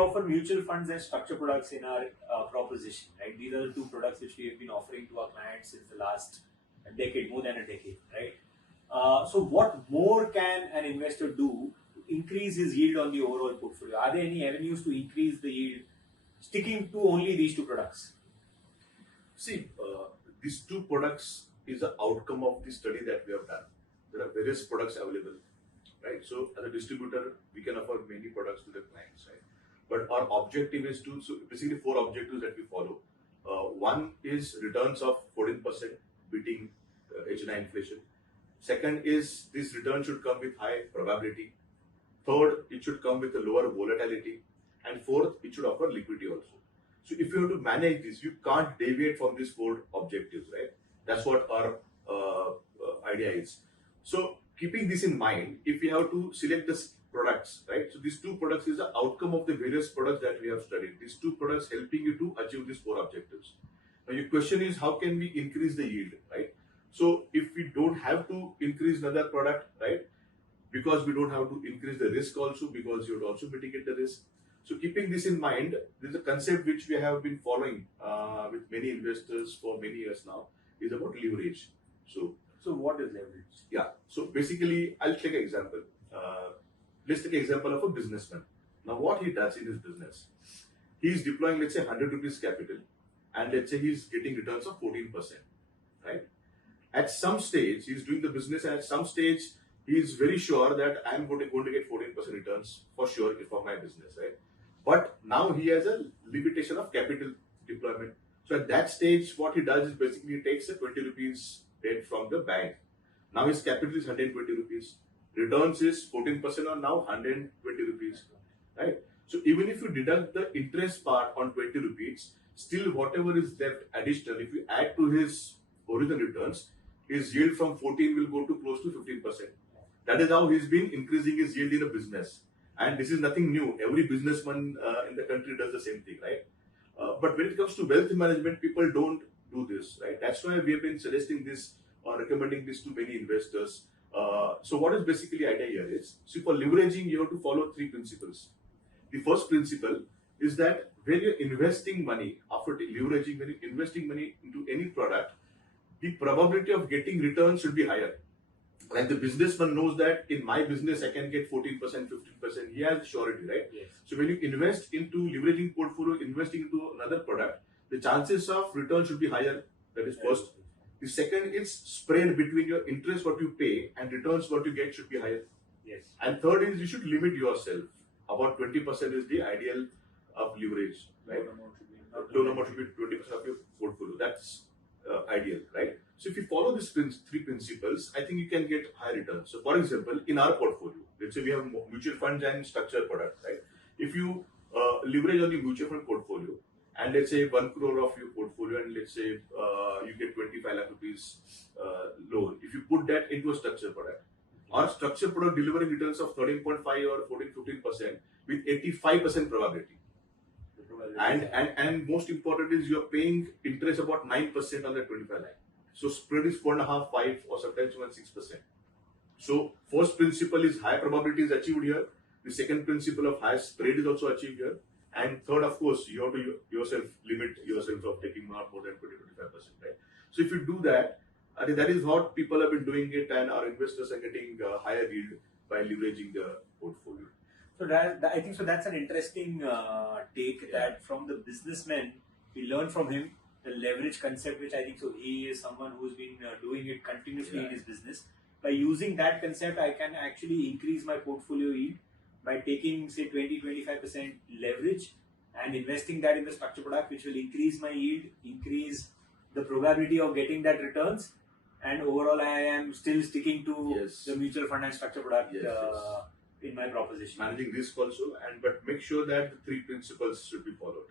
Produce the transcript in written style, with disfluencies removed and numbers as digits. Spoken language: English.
Offer mutual funds and structure products in our proposition, right? These are the two products which we have been offering to our clients since the last decade, more than a decade, right? So what more can an investor do to increase his yield on the overall portfolio? Are there any avenues to increase the yield sticking to only these two products? See, these two products is the outcome of the study that we have done. There are various products available, right? So as a distributor, we can offer many products to the clients, right? But our objective is to, so basically 4 objectives that we follow. One is returns of 14%, beating H9 inflation. Second is this return should come with high probability. Third, it should come with a lower volatility. And fourth, it should offer liquidity also. So if you have to manage this, you can't deviate from these 4 objectives, right? That's what our idea is. So keeping this in mind, if we have to select the products, right? So these 2 products is the outcome of the various products that we have studied. These 2 products helping you to achieve these 4 objectives. Now your question is, how can we increase the yield, right? So if we don't have to increase another product, right? Because we don't have to increase the risk also, because you would also mitigate the risk. So keeping this in mind, this is a concept which we have been following with many investors for many years now, is about leverage. So what is leverage? Yeah. So basically, I'll take an example. Let's take an example of a businessman. Now what he does in his business, he's deploying, let's say 100 rupees capital, and let's say he's getting returns of 14%, right? At some stage, he's doing the business, and at some stage, he's very sure that I'm going to get 14% returns for sure for my business, right? But now he has a limitation of capital deployment. So at that stage, what he does is basically he takes a 20 rupees debt from the bank. Now his capital is 120 rupees. Returns is 14% on now 120 rupees, right? So even if you deduct the interest part on 20 rupees, still whatever is left additional, if you add to his original returns, his yield from 14 will go to close to 15%. That is how he's been increasing his yield in a business. And this is nothing new. Every businessman in the country does the same thing, right? But when it comes to wealth management, people don't do this, right? That's why we have been suggesting this or recommending this to many investors. So what is basically idea here is, see, for leveraging, you have to follow 3 principles. The first principle is that when you're investing money, after leveraging, when you're investing money into any product, the probability of getting returns should be higher. Like the businessman knows that in my business I can get 14%, 15%. He has surety, right? Yes. So when you invest into leveraging portfolio, investing into another product, the chances of return should be higher. That is first. The second is spread between your interest what you pay and returns what you get should be higher. Yes. And third is you should limit yourself. About 20% is the ideal of leverage, right? Loan amount should be 20% of your portfolio. That's ideal, right? So if you follow these 3 principles, I think you can get high returns. So for example, in our portfolio, let's say we have mutual funds and structured products, right? If you leverage on the mutual fund portfolio, and let's say 1 crore of your portfolio, and let's say you get 25 lakh rupees loan. If you put that into a structured product, our structured product delivering returns of 13.5 or 14-15% with 85% probability. And most important is you're paying interest about 9% on the 25 lakh. So spread is 4.5, 5, or sometimes even 6%. So first principle is high probability is achieved here. The second principle of high spread is also achieved here. And third, of course, you have to yourself limit yourself of taking more than 20-25%, right? So if you do that, I think that is what people have been doing it, and our investors are getting higher yield by leveraging the portfolio. So I think so. That's an interesting take. That from the businessman, we learn from him the leverage concept, which I think so. He is someone who's been doing it continuously in his business. By using that concept, I can actually increase my portfolio yield by taking, say, 20-25% leverage and investing that in the structured product, which will increase my yield, increase the probability of getting that returns, and overall, I am still sticking to the mutual fund and structured product in my proposition. Managing risk also, but make sure that the 3 principles should be followed.